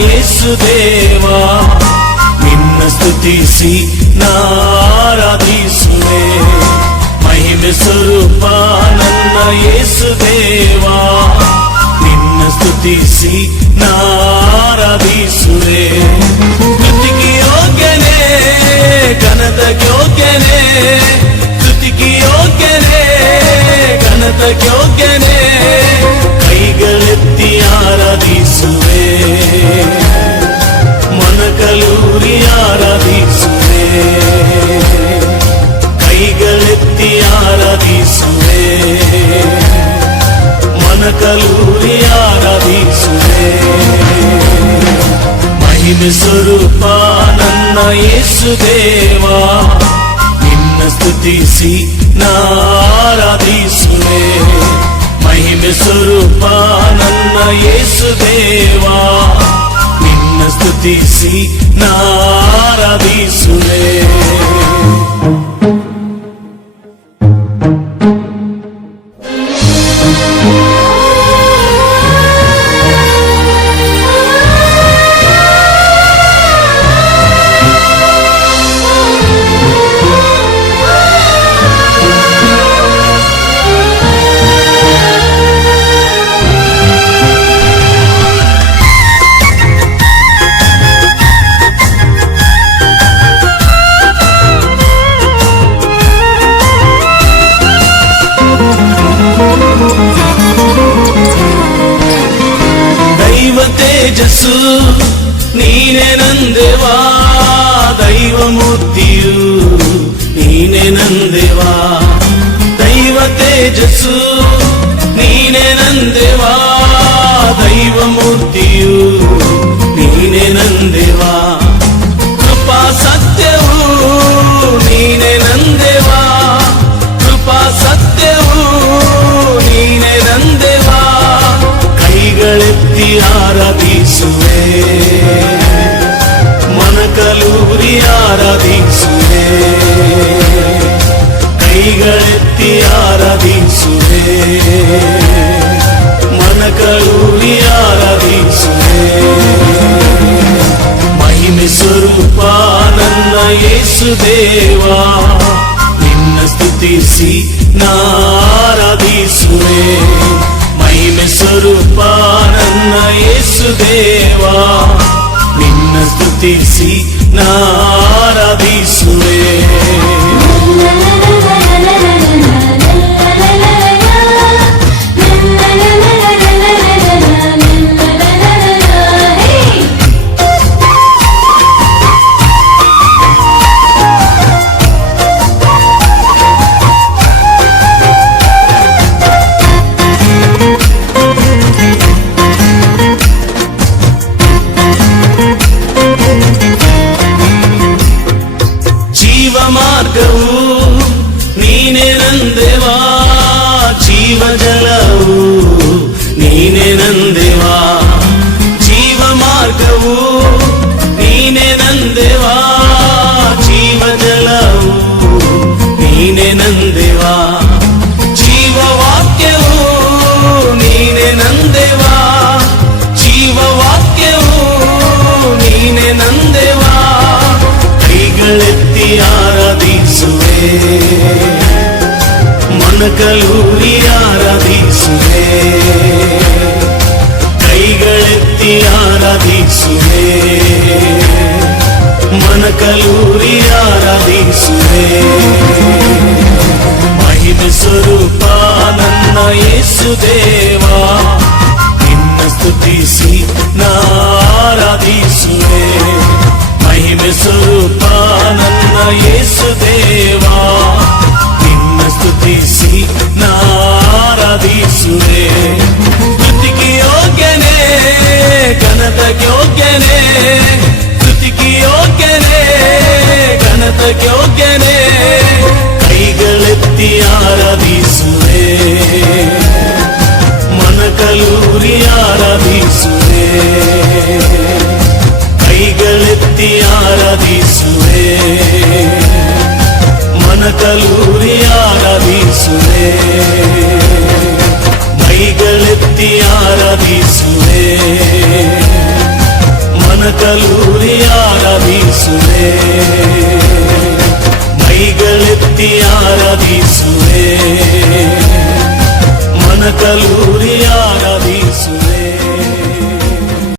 ಯೇಸು ದೇವಾ, ನಿನ್ನ ಸ್ತುತಿಸಿ ನಾರಾಧಿಸುವೆ. ಮಹಿಮೆ ಸ್ವರೂಪ ನನ್ನ ಯೇಸು ದೇವಾ, ನಿನ್ನ ಸ್ತುತಿಸಿ ನಾರಾಧಿಸುವೆ. ಸ್ತುತಿಗೆ ಯೋಗ್ಯನೇ, ಘನತ ಯೋಗ್ಯನೇ, ಸ್ತುತಿಗೆ ಯೋಗ್ಯನೇ, ಘನತ ಯೋಗ್ಯನೇ. ಕೈಗಳೆತ್ತಿ ಆರಾಧಿಸುವೆ, ಮೊಣಕಲೂರಿ ಆರಾಧಿಸುವೆ. ಕೈಗಳೆತ್ತಿ ಆರಾಧಿಸುವೆ, ಮೊಣಕಲೂರಿ ಆರಾಧಿಸುವೆ. ಮಹಿಮೆ ಸ್ವರೂಪ ನನ್ನ ಯೇಸು ದೇವಾ, ನಿನ್ನ ಸ್ತುತಿಸಿ ನಾರಾಧಿಸುವೆ. ಮಹಿಮೆ ಸ್ವರೂಪ ನನ್ನ ಯೇಸು ದೇವಾ, ನಿನ್ನ ಸ್ತುತಿಸಿ ನಾರಾಧಿಸುವೆ. ತೇಜಸ್ಸು ನೀನೆ ನಂದೇವಾ, ದೈವ ಮೂರ್ತಿಯು ನೀನೆ ನಂದೇವಾ. ದೈವ ತೇಜಸ್ಸು ನೀನೆ ನಂದೇವಾ, ದೈವ ಮೂರ್ತಿಯು ನೀನೆ ನಂದೇವಾ. ಕೃಪಾ ಸತ್ಯವು ನೀನೆ ನಂದೇವಾ, ಕೃಪಾ ಸತ್ಯವು ನೀನೆ ನಂದೇವಾ. ಕೈಗಳೆತ್ತಿ ಆರಾಧಿಸುವೆ, ಮೊಣಕಲೂರಿ ಆರಾಧಿಸುವೆ. ಕೈಗಳೆತ್ತಿ ಆರಾಧಿಸುವೆ, ಮೊಣಕಲೂರಿ ಆರಾಧಿಸುವೆ. ಮಹಿಮೆ ಸ್ವರೂಪ ನನ್ನ ಯೇಸು ದೇವಾ, ನಿನ್ನ ಸ್ತುತಿಸಿ ನಾರಾಧಿಸುವೆ. ಮಹಿಮೆ ಸ್ವರೂಪ ನನ್ನ ಯೇಸು ದೇವಾ, ನಿನ್ನ ಸ್ತುತಿಸಿ ನಾರಾಧಿಸುವೆ. ಮಾರ್ಗವು ನೀನೆ ನಂದೇವಾ, ಜೀವ ಜಲವು ನೀನೆ ನಂದೇವಾ. ಜೀವ ಮಾರ್ಗವು ನೀನೆ ನಂದೇವಾ, ಜೀವ ಜಲವು ನೀನೆ ನಂದೇವಾ. ಜೀವ ವಾಕ್ಯವು ನೀನೆ ನಂದೇವಾ, ಜೀವ ವಾಕ್ಯವು ನೀನೆ ನಂದೇವಾ. ಕೈಗಳೆತ್ತಿ ಆರಾಧಿಸುವೆ, ಮೊಣಕಲೂರಿ ಆರಾಧಿಸುವೆ. ಕೈಗಳೆತ್ತಿ ಆರಾಧಿಸುವೆ, ಮೊಣಕಲೂರಿ ಆರಾಧಿಸುವೆ. ಮಹಿಮೆ ಸ್ವರೂಪ ನನ್ನ ಯೇಸು ದೇವಾ, ನಿನ್ನ ಸ್ತುತಿಸಿ ನಾರಾಧಿಸುವೆ. ಮಹಿಮೆ ಸ್ವರೂಪ ನನ್ನ ಯೇಸು ದೇವಾ, ನಿನ್ನ ಸ್ತುತಿಸಿ ನಾರಾಧಿಸುವೆ. ಸ್ತುತಿಗೆ ಯೋಗ್ಯನೇ, ಘನತ ಯೋಗ್ಯನೇ, ಸ್ತುತಿಗೆ ಯೋಗ್ಯನೇ, ಘನತ ಯೋಗ್ಯನೇ. ಕೈಗಳೆತ್ತಿ ಆರಾಧಿಸುವೆ, ಮೊಣಕಲೂರಿ ಆರಾಧಿಸುವೆ. ಕೈಗಳೆತ್ತಿ ಆರಾಧಿಸುವೆ, ಮೊಣಕಲೂರಿ ಆರಾಧಿಸುವೆ. ಕೈಗಳೆತ್ತಿ ಆರಾಧಿಸುವೆ, ಮನಕಲೂರಿ ಆರಾಧಿಸುವೆ, ಮೈಗಳೆತ್ತಿ ಆರಾಧಿಸುವೆ, ಮನಕಲೂರಿ